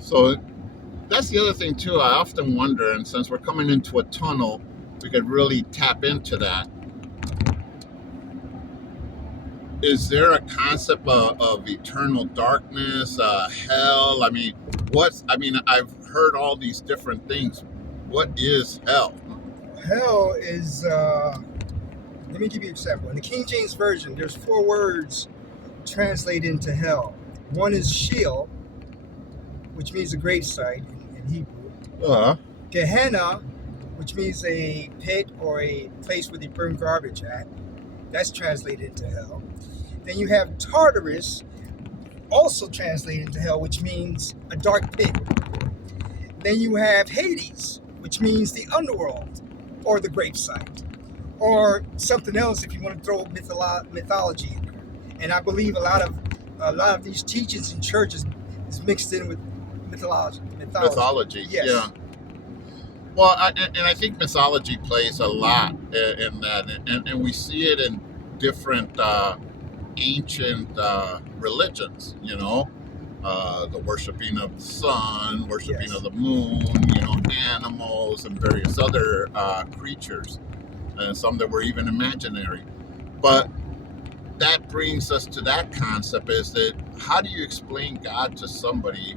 So that's the other thing too. I often wonder, and since we're coming into a tunnel, we could really tap into that. Is there a concept of eternal darkness, hell? I mean, what's? I mean, I've heard all these different things. What is hell? Hell is, let me give you an example. In the King James Version, there's 4 words translated into hell. One is Sheol, which means a grave site in Hebrew. Uh, Gehenna, which means a pit or a place where they burn garbage at. That's translated into hell. Then you have Tartarus, also translated into hell, which means a dark pit. Then you have Hades, which means the underworld or the gravesite, or something else if you want to throw mythology in there. And I believe a lot of these teachings in churches is mixed in with mythology. mythology. Yes. Yeah. Well, and I think mythology plays a lot in that, and we see it in different ancient religions. The worshiping of the sun, worshiping Yes. of the moon. Animals and various other creatures, and some that were even imaginary. But that brings us to that concept: is that how do you explain God to somebody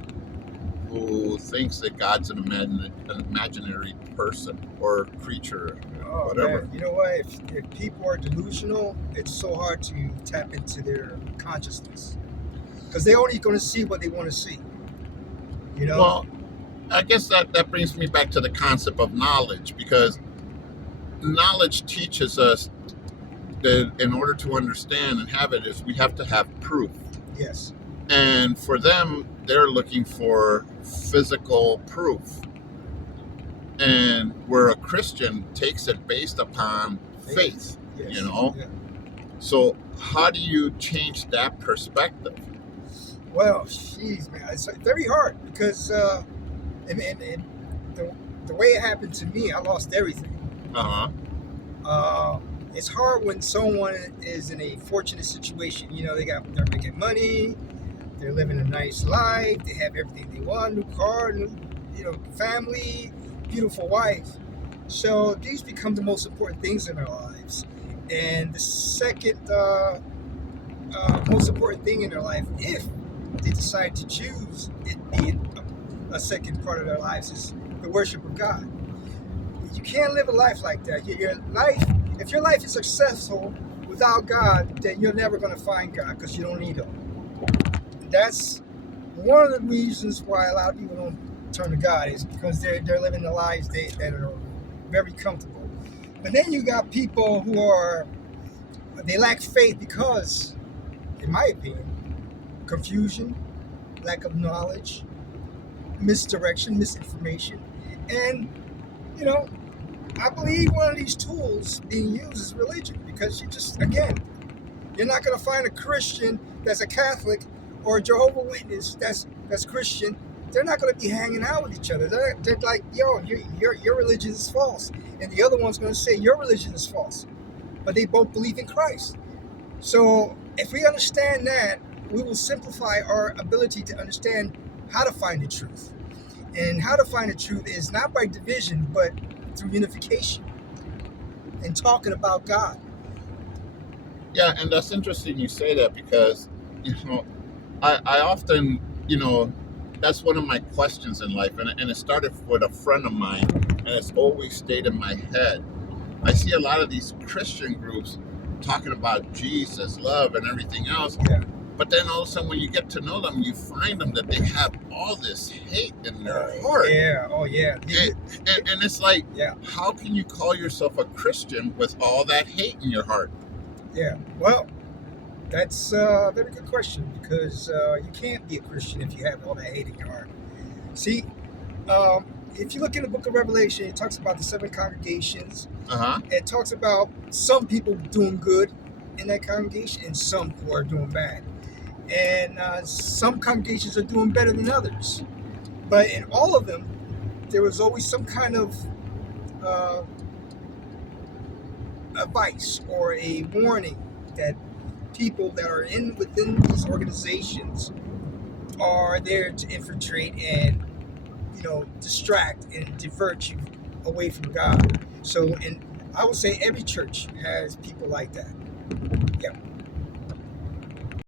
who thinks that God's an imaginary person or creature, Oh whatever? man, you know what? If people are delusional, it's so hard to tap into their consciousness because they're only going to see what they want to see. You know? Well, I guess that brings me back to the concept of knowledge, because knowledge teaches us that in order to understand and have it, is we have to have proof. Yes. And for them, they're looking for physical proof. And where a Christian takes it based upon faith, Yes. Yeah. So how do you change that perspective? Well, jeez, man, it's very hard because and the way it happened to me, I lost everything. Uh-huh. It's hard when someone is in a fortunate situation. They're making money, they're living a nice life, they have everything they want, new car, new, family, beautiful wife. So these become the most important things in our lives. And the second most important thing in their life, if they decide to choose it being a second part of their lives, is the worship of God. You can't live a life like that. If your life is successful without God, then you're never going to find God because you don't need Him. That's one of the reasons why a lot of people don't turn to God, is because they're living the lives that are very comfortable. But then you got people who they lack faith because, in my opinion, confusion, lack of knowledge, misdirection, misinformation. And, I believe one of these tools being used is religion, because you're not going to find a Christian that's a Catholic or a Jehovah's Witness that's Christian. They're not going to be hanging out with each other. They're like, yo, your religion is false. And the other one's going to say your religion is false. But they both believe in Christ. So if we understand that, we will simplify our ability to understand how to find the truth. And how to find the truth is not by division, but through unification and talking about God. Yeah, and that's interesting you say that, because I often, that's one of my questions in life, and it started with a friend of mine, and it's always stayed in my head. I see a lot of these Christian groups talking about Jesus, love, and everything else. Yeah. But then all of a sudden, when you get to know them, you find them that they have all this hate in their heart. Yeah. Oh, yeah. And it's like, Yeah. How can you call yourself a Christian with all that hate in your heart? Yeah. Well, that's a very good question, because you can't be a Christian if you have all that hate in your heart. See, if you look in the book of Revelation, it talks about the 7 congregations. It talks about some people doing good in that congregation and some who are doing bad. And some congregations are doing better than others. But in all of them, there was always some kind of advice or a warning that people that are within these organizations are there to infiltrate and, distract and divert you away from God. So, and I would say every church has people like that. Yeah.